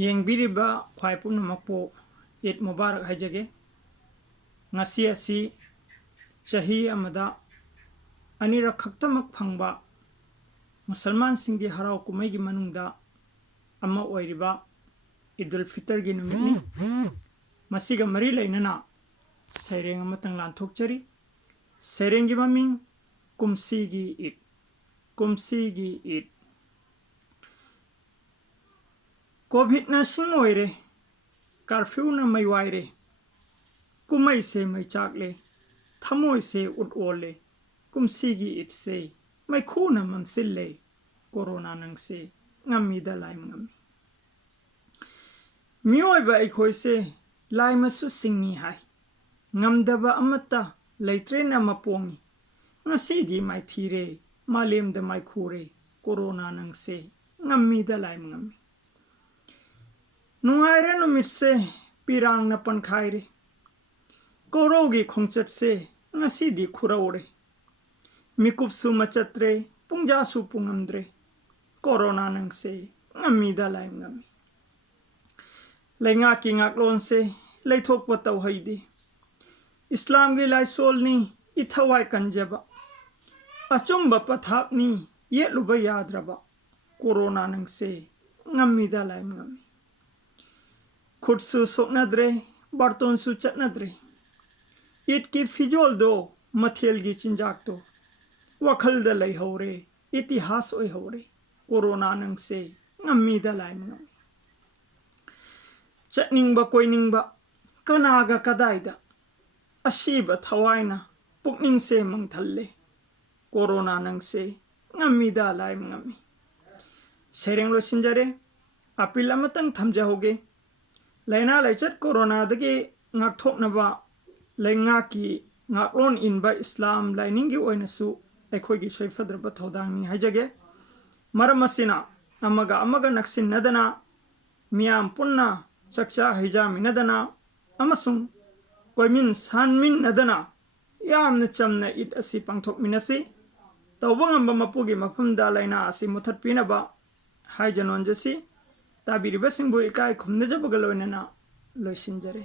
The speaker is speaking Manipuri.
ꯌꯦꯡꯕꯤꯔꯤꯕ ꯈ꯭ꯋꯥꯏ ꯄꯨꯝꯅꯃꯛꯄꯨ ꯏꯗ ꯃꯨꯕꯥꯔꯛ ꯍꯥꯏꯖꯒꯦ ꯉꯁꯤ ꯑꯁꯤ ꯆꯍꯤ ꯑꯃꯗ ꯑꯅꯤꯔꯛ ꯈꯛꯇꯃꯛ ꯐꯪꯕ ꯃꯨꯁꯜꯃꯥꯟꯁꯤꯡꯒꯤ ꯍꯔꯥꯎ ꯀꯨꯝꯍꯩꯒꯤ ꯃꯅꯨꯡꯗ ꯑꯃ ꯑꯣꯏꯔꯤꯕ ꯏꯗꯨꯜ ꯐꯤꯇꯔꯒꯤ ꯅꯨꯃꯤꯠꯅꯤ ꯃꯁꯤꯒ ꯃꯔꯤ ꯂꯩꯅꯅ ꯁꯩꯔꯦꯡ ꯑꯃꯇꯪ ꯂꯥꯟꯊꯣꯛꯆꯔꯤ ꯁꯩꯔꯦꯡꯒꯤ ꯃꯃꯤꯡ ꯀꯨꯝꯁꯤꯒꯤ ꯏꯗ ꯀꯨꯝꯁꯤꯒꯤ ꯏꯗ ꯀꯣꯚꯤꯗꯅ ꯁꯤꯡ ꯑꯣꯏꯔꯦ ꯀꯔꯐ꯭ꯌꯨꯅ ꯃꯩ ꯋꯥꯏꯔꯦ ꯀꯨꯝꯃꯩꯁꯦ ꯃꯩ ꯆꯥꯛꯂꯦ ꯊꯃꯣꯏꯁꯦ ꯎꯠ ꯑꯣꯜꯂꯦ ꯀꯨꯝꯁꯤꯒꯤ ꯏꯗꯁꯦ ꯃꯩꯈꯨꯅ ꯃꯝꯁꯤꯜꯂꯦ ꯀꯣꯔꯣꯅꯥ ꯅꯪꯁꯦ ꯉꯝꯃꯤꯗ ꯂꯥꯏꯃ ꯉꯝꯃꯤ ꯃꯤꯑꯣꯏꯕ ꯑꯩꯈꯣꯏꯁꯦ ꯂꯥꯏꯃꯁꯨ ꯁꯤꯡꯉꯤ ꯍꯥꯏ ꯉꯝꯗꯕ ꯑꯃꯠꯇ ꯂꯩꯇ꯭ꯔꯦꯅ ꯃꯄꯣꯡꯉꯤ ꯉꯁꯤꯗꯤ ꯃꯥꯏꯊꯤꯔꯦ ꯃꯥꯂꯦꯝꯗ ꯃꯥꯏꯈꯨꯔꯦ ꯀꯣꯔꯣꯅꯥ ꯅꯪꯁꯦ ꯉꯝꯃꯤꯗ ꯂꯥꯏꯃ ꯉꯝꯃꯤ ꯅꯨꯡꯉꯥꯏꯔꯦ ꯅꯨꯃꯤꯠꯁꯦ ꯄꯤꯔꯥꯡꯅ ꯄꯟꯈꯥꯏꯔꯦ ꯀꯧꯔꯧꯒꯤ ꯈꯣꯡꯆꯠꯁꯦ ꯉꯁꯤꯗꯤ ꯈꯨꯔꯧꯔꯦ ꯃꯤꯀꯨꯞꯁꯨ ꯃꯆꯠꯇ꯭ꯔꯦ ꯄꯨꯡꯖꯥꯁꯨ ꯄꯨꯡꯉꯝꯗ꯭ꯔꯦ ꯀꯣꯔꯣꯅꯥ ꯅꯪꯁꯦ ꯉꯝꯃꯤꯗ ꯂꯥꯏꯃ ꯉꯝꯃꯤ ꯂꯩꯉꯥꯛꯀꯤ ꯉꯥꯛꯂꯣꯟꯁꯦ ꯂꯩꯊꯣꯛꯄ ꯇꯧꯍꯩꯗꯦ ꯏꯁꯂꯥꯝꯒꯤ ꯂꯥꯏꯁꯣꯜꯅꯤ ꯏꯊꯋꯥꯏ ꯀꯟꯖꯕ ꯑꯆꯨꯝꯕ ꯄꯊꯥꯞꯅꯤ ꯌꯦꯠꯂꯨꯕ ꯌꯥꯗ꯭ꯔꯕ ꯀꯣꯔꯣꯅꯥ ꯅꯪꯁꯦ ꯉꯝꯃꯤꯗ ꯂꯥꯏꯃ ꯉꯝꯃꯤ ꯈꯨꯠꯁꯨ ꯁꯣꯛꯅꯗ꯭ꯔꯦ ꯕꯥꯔꯇꯣꯟꯁꯨ ꯆꯠꯅꯗ꯭ꯔꯦ ꯏꯗꯀꯤ ꯐꯤꯖꯣꯜꯗꯣ ꯃꯊꯦꯜꯒꯤ ꯆꯤꯟꯖꯥꯛꯇꯣ ꯋꯥꯈꯜꯗ ꯂꯩꯍꯧꯔꯦ ꯏꯇꯤꯍꯥꯁ ꯑꯣꯏꯍꯧꯔꯦ ꯀꯣꯔꯣꯅꯥ ꯅꯪꯁꯦ ꯉꯝꯃꯤꯗ ꯂꯥꯏꯃ ꯉꯝꯃꯤ ꯆꯠꯅꯤꯡꯕ ꯀꯣꯏꯅꯤꯡꯕ ꯀꯅꯥꯒ ꯀꯗꯥꯏꯗ ꯑꯁꯤꯕ ꯊꯋꯥꯏꯅ ꯄꯨꯛꯅꯤꯡꯁꯦ ꯃꯪꯊꯜꯂꯦ ꯀꯣꯔꯣꯅꯥ ꯅꯪꯁꯦ ꯉꯝꯃꯤꯗ ꯂꯥꯏꯃ ꯉꯝꯃꯤ ꯁꯩꯔꯦꯡ ꯂꯣꯏꯁꯤꯟꯖꯔꯦ ꯑꯄꯤꯜ ꯑꯃꯇꯪ ꯊꯝꯖꯍꯧꯒꯦ ꯂꯥꯏꯅꯥ ꯂꯥꯏꯆꯠ ꯀꯣꯔꯣꯅꯥꯗꯒꯤ ꯉꯥꯛꯊꯣꯛꯅꯕ ꯂꯩꯉꯥꯛꯀꯤ ꯉꯥꯛꯂꯣꯟ ꯏꯟꯕ ꯏꯁꯂꯥꯝ ꯂꯥꯏꯅꯤꯡꯒꯤ ꯑꯣꯏꯅꯁꯨ ꯑꯩꯈꯣꯏꯒꯤ ꯁꯣꯏꯐꯗ꯭ꯔꯕ ꯊꯧꯗꯥꯡꯅꯤ ꯍꯥꯏꯖꯒꯦ ꯃꯔꯝ ꯑꯁꯤꯅ ꯑꯃꯒ ꯑꯃꯒ ꯅꯛꯁꯤꯟꯅꯗꯅ ꯃꯤꯌꯥꯝ ꯄꯨꯟꯅ ꯆꯥꯛꯆꯥ ꯍꯩꯖꯥꯃꯤꯟꯅꯗꯅ ꯑꯃꯁꯨꯡ ꯀꯣꯏꯃꯤꯟ ꯁꯥꯟꯃꯤꯟꯅꯗꯅ ꯌꯥꯝꯅ ꯆꯝꯅ ꯏꯗ ꯑꯁꯤ ꯄꯥꯡꯊꯣꯛꯃꯤꯟꯅꯁꯤ ꯇꯧꯕ ꯉꯝꯕ ꯃꯄꯨꯒꯤ ꯃꯐꯝꯗ ꯂꯥꯏꯅꯥ ꯑꯁꯤ ꯃꯨꯊꯠꯄꯤꯅꯕ ꯍꯥꯏꯖ ꯅꯣꯟꯖꯁꯤ ꯇꯥꯕꯤꯔꯤꯕꯁꯤꯡꯕꯨ ꯏꯀꯥꯏ ꯈꯨꯝꯅꯖꯕꯒ ꯂꯣꯏꯅꯅ ꯂꯣꯏꯁꯤꯟꯖꯔꯦ